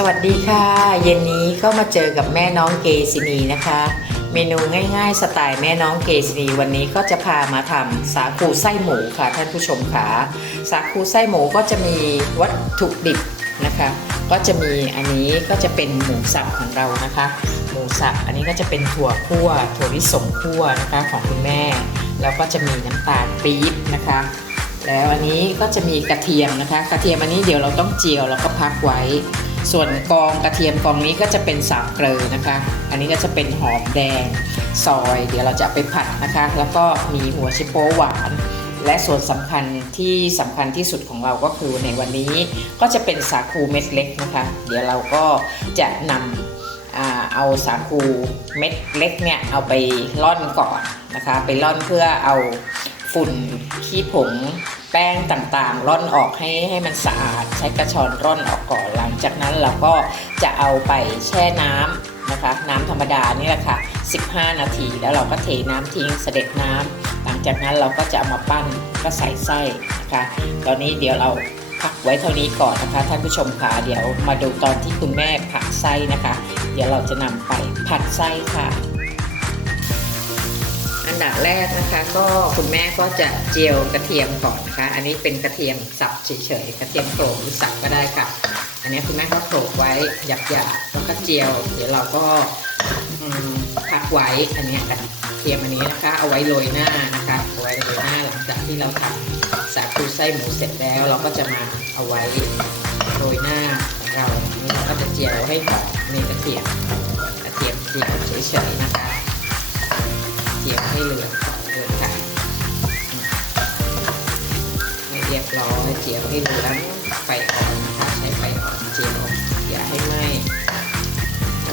สวัสดีค่ะ เย็นนี้ก็มาเจอกับแม่น้องเกซินีนะคะ เมนูง่ายๆ สไตล์แม่น้องเกซินีวันนี้ก็จะพามาทำสาคูไส้หมูค่ะท่านผู้ชมค่ะสาคูไส้หมูก็จะมีวัตถุดิบนะคะ ก็จะมีอันนี้ก็จะเป็นหมูสับของเรานะคะ หมูสับอันนี้ก็จะเป็นถั่วคั่วถั่วลิสงคั่วนะคะของคุณแม่ แล้วก็จะมีน้ำตาลปี๊บนะคะแล้วอันนี้ก็จะมีกระเทียมนะคะ กระเทียมอันนี้เดี๋ยวเราต้องเจียวแล้วก็พักไว้ ส่วนกองกระเทียมกองนี้ก็จะเป็นสามเกลือนะคะ อันนี้ก็จะเป็นหอมแดงซอย เดี๋ยวเราจะไปผัดนะคะ แล้วก็มีหัวชิโป้หวาน และส่วนสำคัญที่สำคัญที่สุดของเราก็คือในวันนี้ก็จะเป็นสาคูเม็ดเล็กนะคะ เดี๋ยวเราก็จะนำอเอาสาคูเม็ดเล็กเนี่ยเอาไปร่อนก่อนนะคะ ไปร่อนเพื่อเอาฝุ่นขี้ผง แป้งต่างๆ ร่อนออกให้ให้มันสะอาด ใช้กระชอนร่อนออกก่อนหลังจากนั้นเราก็จะเอาไปแช่น้ำนะคะ น้ำธรรมดานี่แหละค่ะ 15 นาทีแล้วเราก็เทน้ำทิ้งเสด็จน้ำหลังจากนั้นเราก็จะเอามาปั้นก็ใส่ไส้นะคะ ตอนนี้เดี๋ยวเราพักไว้เท่านี้ก่อนนะคะท่านผู้ชมค่ะเดี๋ยวมาดูตอนที่คุณแม่ผัดไส้นะคะ เดี๋ยวเราจะนำไปผัดไส้ค่ะ อันดับแรกนะคะ ก็คุณแม่ก็จะเจียวกระเทียมก่อนนะคะ อันนี้เป็นกระเทียมสับเฉยๆกระเทียมโขลกหรือสับก็ได้ค่ะ อันนี้คุณแม่ก็โขลกไว้หยาบๆแล้วก็เจียว เดี๋ยวเราก็พักไว้อันนี้กระเทียมอันนี้นะคะ เอาไว้โรยหน้านะคะเอาไว้โรยหน้าหลังจากที่เราทำสาคูไส้หมูเสร็จแล้ว เราก็จะมาเอาไว้โรยหน้าของเราอันนี้เราก็จะเจียวให้หอมในกระเทียมกระเทียมเจียวเฉยๆนะคะ เจียวให้เหลืองก่อนเลยค่ะให้เรียบร้อยเจียวให้เหลืองไฟอ่อนนะคะใช้ไฟอ่อนเจียวอย่าให้ไหม้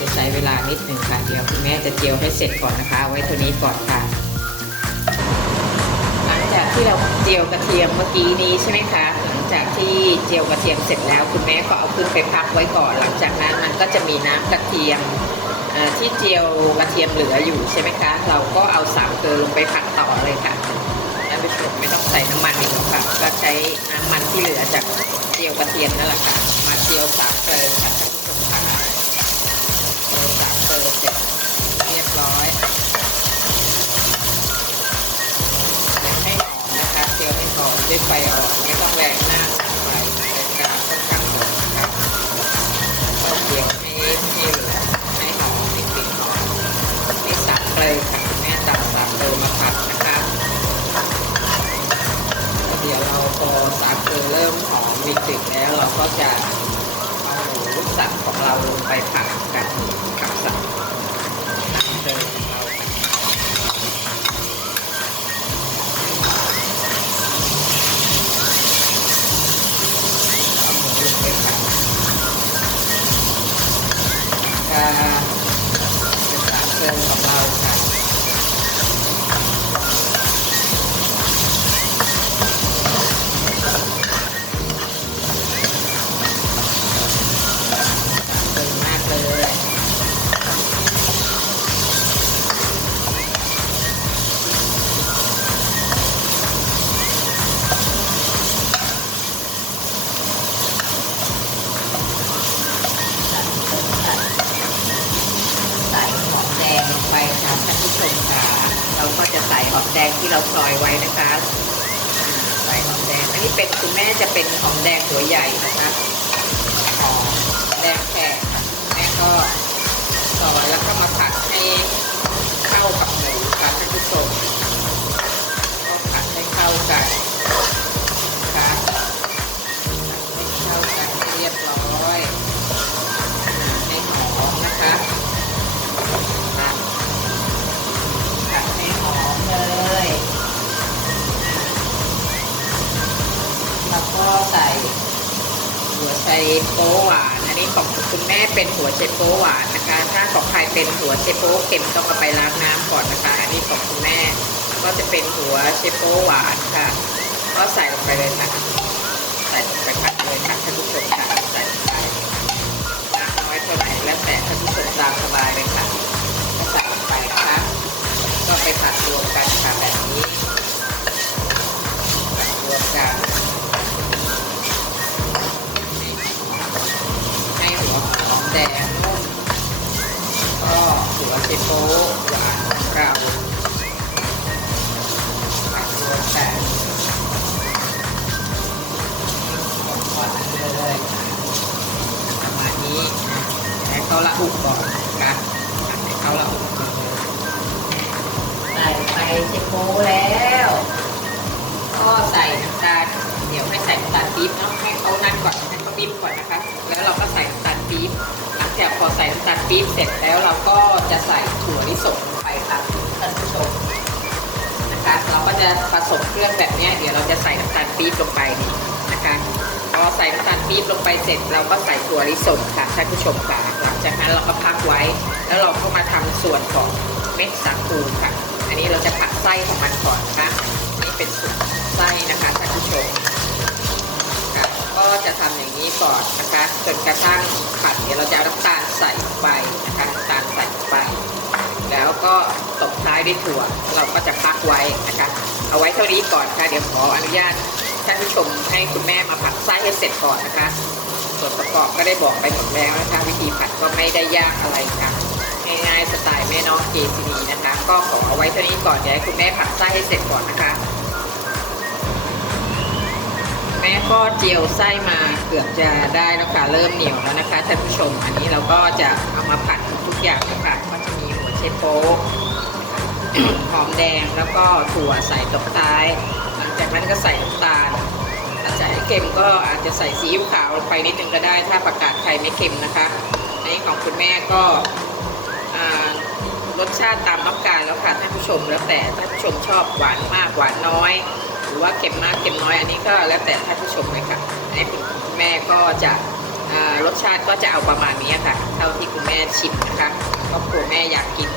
จะใช้เวลานิดหนึ่งค่ะเดี๋ยวคุณแม่จะเจียวให้เสร็จก่อนนะคะ ไว้เท่านี้ก่อนค่ะ หลังจากที่เราเจียวกระเทียมเมื่อกี้นี้ใช่ไหมคะหลังจากที่เจียวกระเทียมเสร็จแล้ว คุณแม่ก็เอาขึ้นไปพักไว้ก่อน หลังจากนั้นมันก็จะมีน้ำกระเทียม ที่เจียวกระเทียมเหลืออยู่ใช่ไหมคะ เราก็เอาสามเกลือลงไปผัดต่อเลยค่ะท่านผู้ชมไม่ต้องใส่น้ำมันอีกแล้วค่ะ ก็ใช้น้ำมันที่เหลือจากเจียวกระเทียมนั่นแหละค่ะ มาเจียวสามเกลือค่ะท่านผู้ชมค่ะ ค่ะเป็ หัวใหญ่ ก็ใส่หัวไชโป๊หวาน อันนี้ของคุณแม่เป็นหัวไชโป๊หวานนะคะ ถ้าของใครเป็นหัวไชโป๊เค็มต้องเอาไปล้างน้ำก่อนนะคะ อันนี้ของคุณแม่ ก็จะเป็นหัวไชโป๊หวานค่ะ ก็ใส่ลงไปเลยค่ะ ใส่ลงไปผัดเลยค่ะท่านผู้ชมค่ะ ใส่ลงไปน้ำน้อยเท่าไหร่แล้วแต่ท่านผู้ชมตามสบายเลยค่ะ หัวเชโป๊หวานของเราผักรวแต่หวานเลยประมาณนี้นะให้เขาละอุก่อนนะคะให้เขาละอุก่อนใส่ไปเชโป๊แล้ว ก็ใส่น้ำตาลเดี๋ยวให้ใส่น้ำตาลปี๊บเนาะให้เขานั่นก่อนให้เขาปิ๊บก่อนนะคะ แล้วเราก็ใส่น้ำตาลปี๊บ หลังจากพอใส่น้ำตาลปี๊บเสร็จแล้วเราก็จะใส่ถั่วลิสงลงไปค่ะท่านผู้ชมนะคะเราก็จะผสมเครื่องแบบนี้เดี๋ยวเราจะใส่น้ำตาลปี๊บลงไปนี่นะคะพอใส่น้ำตาลปี๊บลงไปเสร็จ เราก็ใส่ถั่วลิสงค่ะท่านผู้ชมค่ะหลังจากนั้นเราก็พักไว้ แล้วเราก็มาทำส่วนของเม็ดสาคูค่ะ อันนี้เราจะผัดไส้ของมันก่อนนะคะนี่เป็นส่วนไส้นะคะท่านผู้ชม ก็จะทำอย่างนี้ก่อนนะคะจนกระทั่งผัดเดี๋ยวเราจะเอาน้ำตาลใส่ไปนะคะน้ำตาลใส่ไป แล้วก็ตบท้ายด้วยถั่ว เราก็จะพักไว้นะคะ เอาไว้เท่านี้ก่อนค่ะ เดี๋ยวขออนุญาตท่านผู้ชมให้คุณแม่มาผัดไส้ให้เสร็จก่อนนะคะ ส่วนประกอบก็ได้บอกไปหมดแล้วนะคะ วิธีผัดก็ไม่ได้ยากอะไรค่ะง่ายๆสไตล์แม่น้องเกซินีนะคะ ก็ขอเอาไว้เท่านี้ก่อนเดี๋ยวให้คุณแม่ผัดไส้ให้เสร็จก่อนนะคะ ม่ก็เจียวไส้มาเกือบจะได้แล้วค่ะเริ่มเหนียวแล้วนะคะท่านผู้ชมอันนี้เราก็จะเอามาผัดทุกอย่างนะคะก็จะมีหัวเชโป๊หอมแดงแล้วก็ถั่วใส่ตบท้าย หลังจากนั้นก็ใส่น้ำตาลถ้าจะให้เค็มก็อาจจะใส่ซีอิ๊วขาวลงไปนิดนึงก็ได้ ถ้าประกาศไทยไม่เค็มนะคะในของคุณแม่ก็รสชาติตามต้องการแล้วค่ะท่านผู้ชมแล้วแต่ท่านผู้ชมชอบหวานมากหวานน้อย รือว่าเค็มมากเค็มน้อยอันนี้ก็แล้วแต่ท่านผู้ชมเลยค่ะอันนี้คุณแม่ก็จะรสชาติก็จะเอาประมาณนี้ค่ะ เท่าที่คุณแม่ชิมนะคะครอบครัวแม่อยากกิน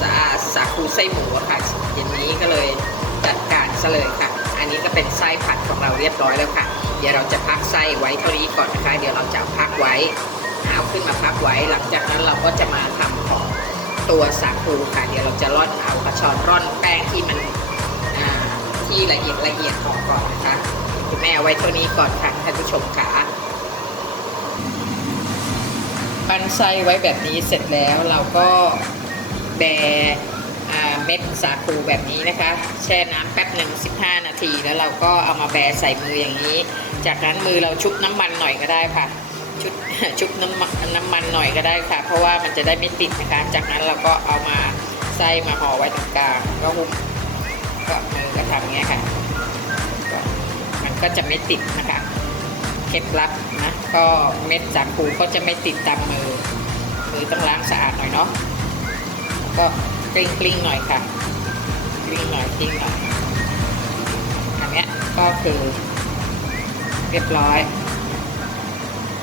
สาสาคูไส้หมูค่ะเย็นนี้ก็เลยจัดการซะเลยค่ะ อันนี้ก็เป็นไส้ผัดของเราเรียบร้อยแล้วค่ะ เดี๋ยวเราจะพักไส้ไว้เท่านี้ก่อนนะคะ เดี๋ยวเราจะพักไว้เอาขึ้นมาพักไว้ หลังจากนั้นเราก็จะมาทำของตัวสาคูค่ะ เดี๋ยวเราจะร่อนเอากระชอนร่อนแป้งที่มัน ที่ละเอียดละเอียดออกก่อนนะคะคุณแม่เอาไว้เท่านี้ก่อนค่ะท่านผู้ชมค่ะปั้นไส้ไว้แบบนี้เสร็จแล้วเราก็แบ่เม็ดสาคูแบบนี้นะคะ แช่น้ำแป๊บหนึ่ง15 นาที แล้วเราก็เอามาแบใส่มืออย่างนี้ จากนั้นมือเราชุบน้ำมันหน่อยก็ได้ค่ะ ชุบชุบน้ำมันน้ำมันหน่อยก็ได้ค่ะ เพราะว่ามันจะได้ไม่ติดนะคะ จากนั้นเราก็เอามาไส้มาห่อไว้ตรงกลางก็หุ้ม ก็มือก็ทำอย่างเงี้ยค่ะ มันก็จะไม่ติดนะคะเคล็ดลับนะก็เม็ดสาคูก็จะไม่ติดตามมือมือต้องล้างสะอาดหน่อยเนาะก็กลิ้งกลิ้งหน่อยค่ะกลิ้งหน่อยกลิ้งหน่อยอันเนี้ยก็คือเรียบร้อย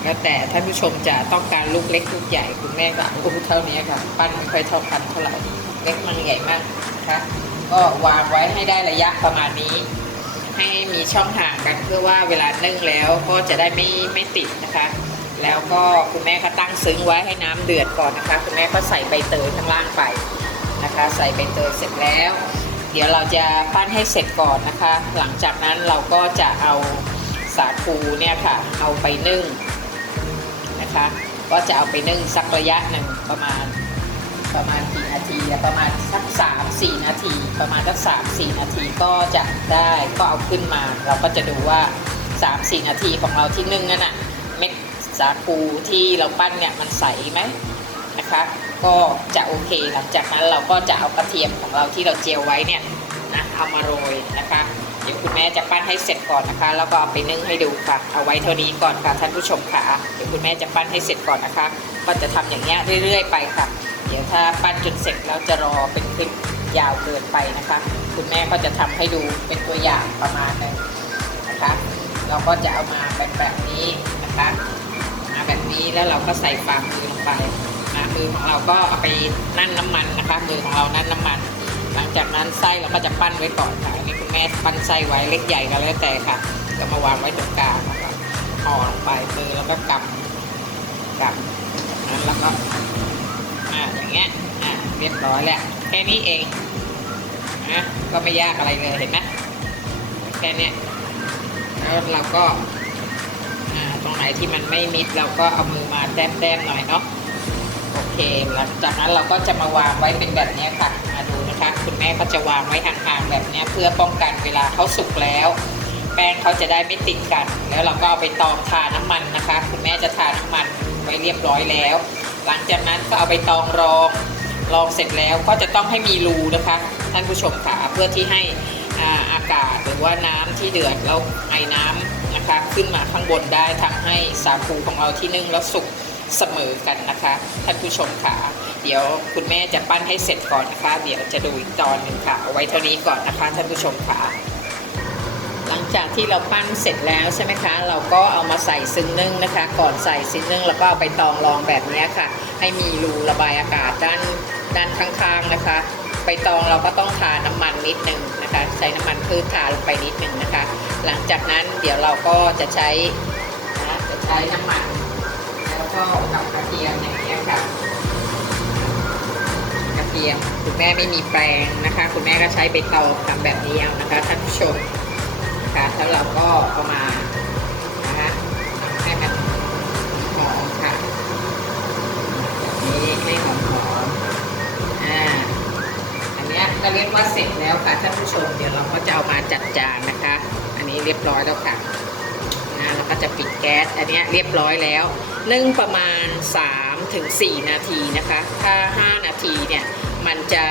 แล้วแต่ท่านผู้ชมจะต้องการลูกเล็กลูกใหญ่คุณแม่ก็ลูกเท่านี้ค่ะ ปั้นไม่ค่อยเท่ากันเท่าไหร่ เล็กมันใหญ่มากนะคะ ก็วางไว้ให้ได้ระยะประมาณนี้ ให้มีช่องห่างกันเพื่อว่าเวลานึ่งแล้วก็จะได้ไม่ไม่ติดนะคะ แล้วก็คุณแม่ก็ตั้งซึ้งไว้ให้น้ำเดือดก่อนนะคะ คุณแม่ก็ใส่ใบเตยข้างล่างไปนะคะ ใส่ใบเตยเสร็จแล้ว เดี๋ยวเราจะปั้นให้เสร็จก่อนนะคะ หลังจากนั้นเราก็จะเอาสาคูเนี่ยค่ะ เอาไปนึ่งนะคะ ก็จะเอาไปนึ่งสักระยะหนึ่งประมาณประมาณกี่ นาทีประมาณสักสามสี่นาที ประมาณสักสามสี่นาทีก็จะได้ก็เอาขึ้นมา เราก็จะดูว่าสามสี่นาทีของเราที่นึ่งนั่นน่ะเม็ดสาคูที่เราปั้นเนี่ยมันใสไหมนะคะก็จะโอเคหลังจากนั้นเราก็จะเอากระเทียมของเราที่เราเจียวไว้เนี่ยนะเอามาโรยนะคะเดี๋ยวคุณแม่จะปั้นให้เสร็จก่อนนะคะ แล้วก็เอาไปนึ่งให้ดูค่ะ เอาไว้เท่านี้ก่อนค่ะท่านผู้ชมค่ะ เดี๋ยวคุณแม่จะปั้นให้เสร็จก่อนนะคะ ก็จะทำอย่างเงี้เรื่อยๆ ไปค่ะ เดี๋ยวถ้าปั้นจนเสร็จแล้วจะรอเป็นคลิปยาวเกินไปนะคะ คุณแม่ก็จะทำให้ดูเป็นตัวอย่างประมาณนึงนะคะ เราก็จะเอามาเป็นแบบนี้นะคะมาแบบนี้แล้วเราก็ใส่ฝ่ามือลงไปนะมือของเราก็เอาไปนั่นน้ำมันนะคะ มือของเรานั่นน้ำมัน หลังจากนั้นไส้เราก็จะปั้นไว้ก่อนค่ะอันนี้คุณแม่ปั้นไส้ไว้เล็กใหญ่ก็แล้วแต่ค่ะก็มาวางไว้ตรงกลางนะคะห่อลงไปมือแล้วก็กำกำนั้นแล้วก็ อ่าอย่างเงี้ยอ่าเรียบร้อยแล้วแค่นี้เองนะก็ไม่ยากอะไรเลยเห็นไหมแค่นี้แล้วเราก็ตรงไหนที่มันไม่มิดเราก็เอามือมาแต้มๆหน่อยเนาะโอเคหลังจากนั้นเราก็จะมาวางไว้เป็นแบบนี้ค่ะมาดูนะคะคุณแม่ก็จะวางไว้ห่างๆแบบนี้เพื่อป้องกันเวลาเขาสุกแล้ว แป้งเขาจะได้ไม่ติดกัน แล้วเราก็เอาไปตองทาน้ำมันนะคะ คุณแม่จะทาน้ำมันไว้เรียบร้อยแล้ว หลังจากนั้นก็เอาไปตองรองรองเสร็จแล้วก็จะต้องให้มีรูนะคะท่านผู้ชมค่ะเพื่อที่ให้อาอากาศหรือว่าน้ำที่เดือดแล้วไอ้น้ำนะคะขึ้นมาข้างบนได้ทำให้สาคูของเราที่นึ่งแล้วสุกเสมอกันนะคะท่านผู้ชมค่ะ เดี๋ยวคุณแม่จะปั้นให้เสร็จก่อนนะคะ เดี๋ยวจะดูอีกตอนหนึ่งค่ะเอาไว้เท่านี้ก่อนนะคะท่านผู้ชมค่ะ จากที่เราปั้นเสร็จแล้วใช่ไหมคะ เราก็เอามาใส่ซึ้งนึ่งนะคะ ก่อนใส่ซึ้งนึ่งแล้วก็เอาไปตองรองแบบนี้ค่ะ ให้มีรูระบายอากาศด้านด้านข้างๆนะคะ ไปตองเราก็ต้องทาน้ำมันนิดนึงนะคะ ใช้น้ำมันพืชทาลงไปนิดนึงนะคะ หลังจากนั้นเดี๋ยวเราก็จะใช้นะจะใช้น้ำมัน แล้วก็กับกระเทียมอย่างนี้ค่ะกระเทียมคุณแม่ไม่มีแปรงนะคะ คุณแม่ก็ใช้ใบตองทำแบบนี้เอานะคะท่านผู้ชม คะแล้วเราก็เอามานะคะให้มันหอมค่ะนี่ให้หอมหอมๆอ่าอันเนี้ยก็เรียกว่าเสร็จแล้วค่ะท่านผู้ชมเดี๋ยวเราก็จะเอามาจัดจานนะคะ อันนี้เรียบร้อยแล้วค่ะนะแล้วก็จะปิดแก๊สอันเนี้ยเรียบร้อยแล้วนึ่งประมาณ3ถึง4นาทีนะคะ ถ้า 5 นาทีเนี่ยมันจะ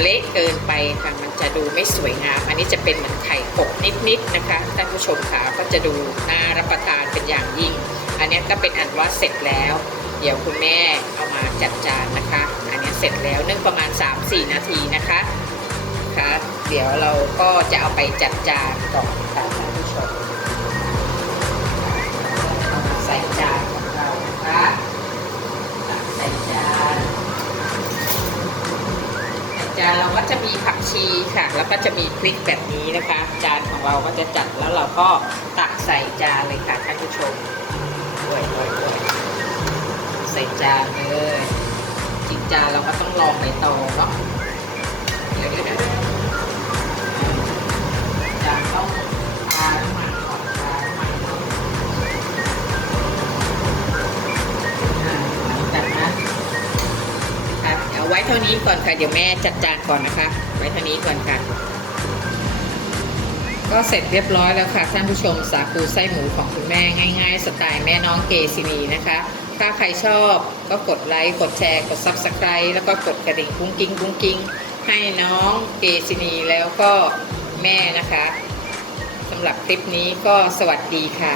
เละเกินไปค่ะมันจะดูไม่สวยงาม อันนี้จะเป็นเหมือนไข่กบนิดๆนะคะท่านผู้ชมค่ะก็จะดูน่ารับประทานเป็นอย่างยิ่ง อันนี้ก็เป็นอันว่าเสร็จแล้ว เดี๋ยวคุณแม่เอามาจัดจานนะคะ อันนี้เสร็จแล้วนึ่งประมาณ 3-4 นาทีนะคะค่ะเดี๋ยวเราก็จะเอาไปจัดจานก่อนค่ะท่านผู้ชมเอามาใส่จานของเรานะคะตักใส่จาน จานเราก็จะมีผักชีค่ะ แล้วก็จะมีพริกแบบนี้นะคะ จานของเราก็จะจัดแล้วเราก็ตักใส่จานเลยค่ะท่านผู้ชมด้วยด้วยด้วยใส่จานเลยจริงจานเราก็ต้องลองใบตองเนาะเดี๋ยวเดี๋ยวจานต้องทานมัน ไว้เท่านี้ก่อนค่ะ เดี๋ยวแม่จัดจานก่อนนะคะ ไว้เท่านี้ก่อนค่ะ ก็เสร็จเรียบร้อยแล้วค่ะท่านผู้ชมสาคูไส้หมูของคุณแม่ง่าย ๆ สไตล์แม่น้องเกซินีนะคะ ถ้าใครชอบก็กดไลค์ กดแชร์ กด Subscribe แล้วก็กดกระดิ่งกุ้งกิ้งกุ้งกิ้งให้น้องเกซินีแล้วก็แม่นะคะสำหรับคลิปนี้ก็สวัสดีค่ะ